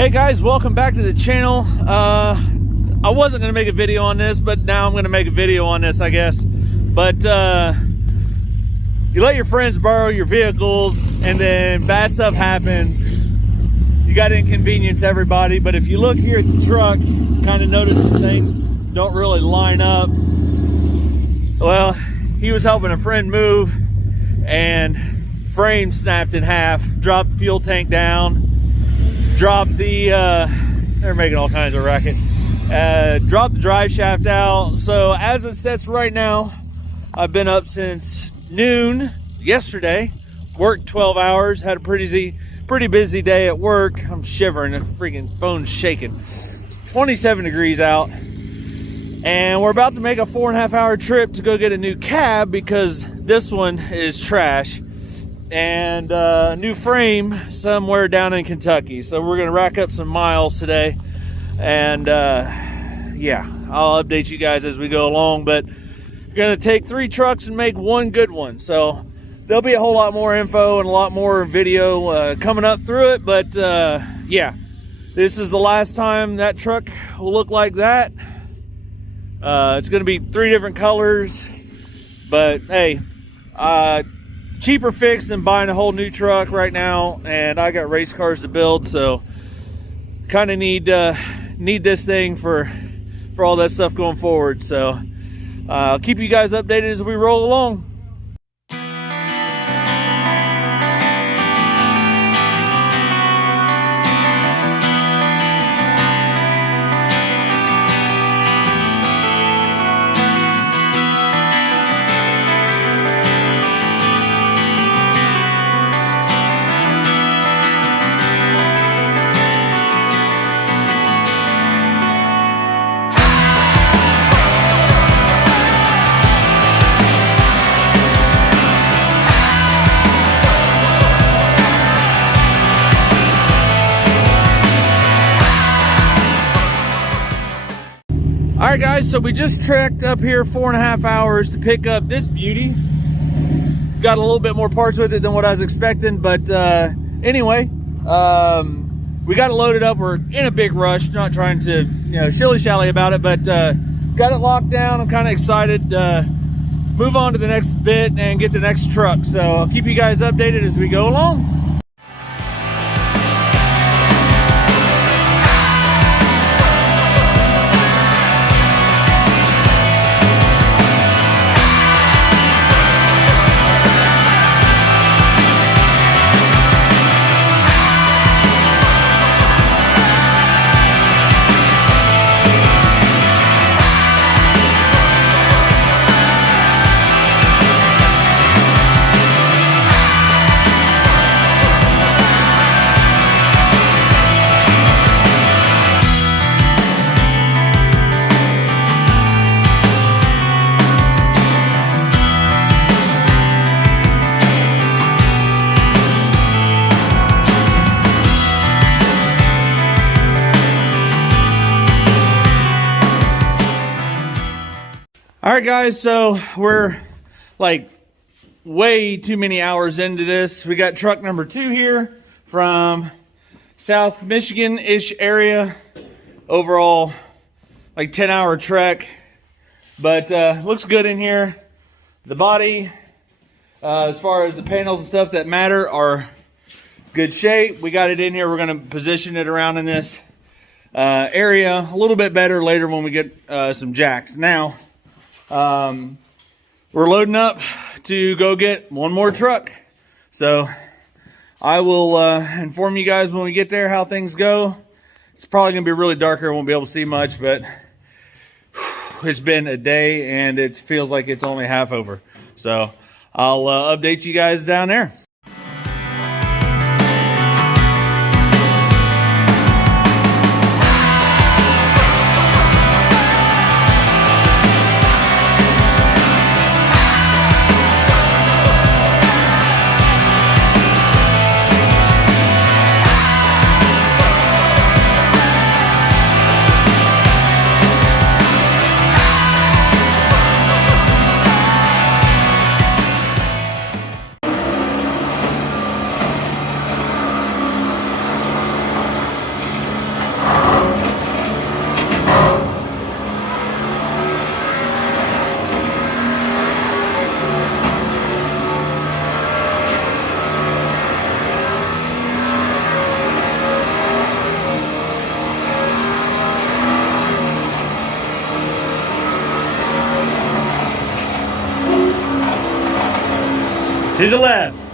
Hey guys, welcome back to the channel. I wasn't gonna make a video on this, but now I'm gonna make a video on this, I guess. But you let your friends borrow your vehicles and then bad stuff happens. You gotta inconvenience everybody, but if you look here at the truck, kind of notice some things don't really line up. Well, he was helping a friend move and frame snapped in half, dropped the fuel tank down, dropped the they're making all kinds of racket, dropped the drive shaft out. So as it sits right now, I've been up since noon yesterday, worked 12 hours, had a pretty busy day at work. I'm shivering, the freaking phone's shaking. 27 degrees out, and we're about to make a 4.5 hour trip to go get a new cab because this one is trash, and a new frame somewhere down in Kentucky. So we're gonna rack up some miles today, and yeah, I'll update you guys as we go along. But we're gonna take 3 trucks and make one good one, so there'll be a whole lot more info and a lot more video coming up through it. But yeah, this is the last time that truck will look like that. It's gonna be 3 different colors, but hey, cheaper fix than buying a whole new truck right now, and I got race cars to build, so kind of need this thing for all that stuff going forward. So I'll keep you guys updated as we roll along. All right guys, so we just trekked up here 4.5 hours to pick up this beauty. Got a little bit more parts with it than what I was expecting, but anyway, we got it loaded up. We're in a big rush, not trying to, shilly-shally about it, but got it locked down. I'm kind of excited to move on to the next bit and get the next truck. So I'll keep you guys updated as we go along. All right guys, so we're like way too many hours into this. We got truck number 2 here from South Michigan-ish area. Overall, like 10-hour trek, but looks good in here. The body, as far as the panels and stuff that matter, are good shape. We got it in here. We're gonna position it around in this area a little bit better later when we get some jacks. Now, we're loading up to go get one more truck, so I will inform you guys when we get there how things go. It's probably gonna be really dark here, won't be able to see much, but it's been a day and it feels like it's only half over. So I'll update you guys down there. To the left.